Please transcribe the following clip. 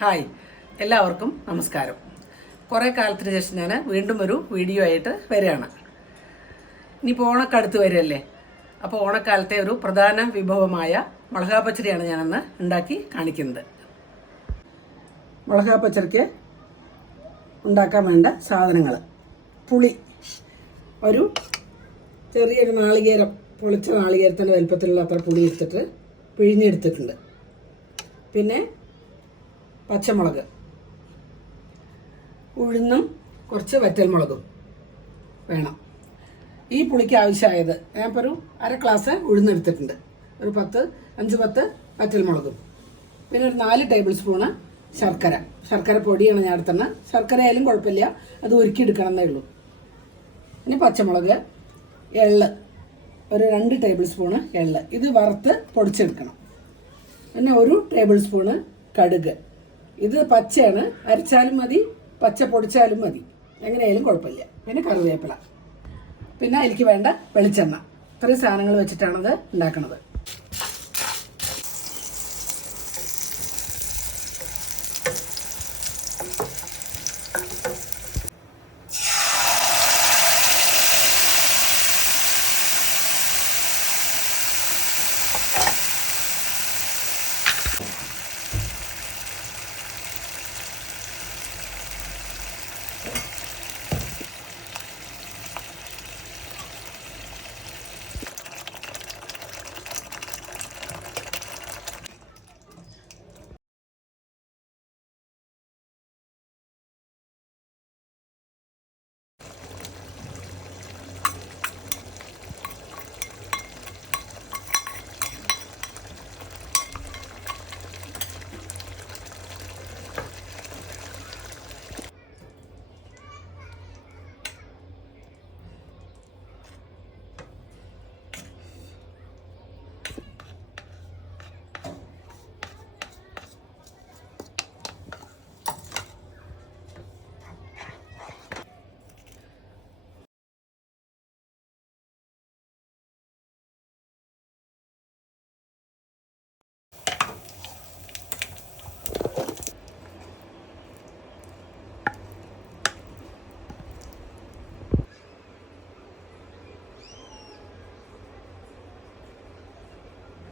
Hi, എല്ലാവർക്കും നമസ്കാരം. കുറേ കാലത്തിന് ശേഷം ഞാൻ വീണ്ടും ഒരു വീഡിയോ ആയിട്ട് വരികയാണ്. ഇനിയിപ്പോൾ ഓണക്കടുത്ത് വരികയല്ലേ, അപ്പോൾ ഓണക്കാലത്തെ ഒരു പ്രധാന വിഭവമായ മുളകാ പച്ചടിയാണ് ഞാനന്ന് ഉണ്ടാക്കി കാണിക്കുന്നത്. മുളകാ പച്ചടിക്ക് ഉണ്ടാക്കാൻ വേണ്ട സാധനങ്ങൾ: പുളി, ഒരു ചെറിയൊരു നാളികേരം, പൊളിച്ച നാളികേരത്തിൻ്റെ വലുപ്പത്തിലുള്ള അത്ര പുളി എടുത്തിട്ട് പിഴിഞ്ഞെടുത്തിട്ടുണ്ട്. പിന്നെ പച്ചമുളക്, ഉഴുന്നും കുറച്ച് വറ്റൽമുളകും വേണം. ഈ പുളിക്ക് ആവശ്യമായത് ഞാനിപ്പോൾ ഒരു അര ഗ്ലാസ് ഉഴുന്നെടുത്തിട്ടുണ്ട്, ഒരു 5-10 വറ്റൽമുളകും, പിന്നെ ഒരു 4 ടേബിൾ സ്പൂണ് ശർക്കര പൊടിയാണ് ഞാൻ എടുത്തുന്നത്. ശർക്കര ആയാലും കുഴപ്പമില്ല, അത് ഉരുക്കിയെടുക്കണം എന്നേ ഉള്ളൂ. പിന്നെ പച്ചമുളക്, എള്ള്, ഒരു 2 ടേബിൾ സ്പൂണ് എള്ള്, ഇത് വറുത്ത് പൊടിച്ചെടുക്കണം. പിന്നെ 1 ടേബിൾ സ്പൂണ് കടുക്, ഇത് പച്ചയാണ്, അരച്ചാലും മതി, പച്ച പൊടിച്ചാലും മതി, എങ്ങനെയായാലും കുഴപ്പമില്ല. പിന്നെ കറിവേപ്പില, പിന്നെ അതിലേക്ക് വേണ്ട വെളിച്ചെണ്ണ. ഇത്രയും സാധനങ്ങൾ വെച്ചിട്ടാണത് ഉണ്ടാക്കുന്നത്.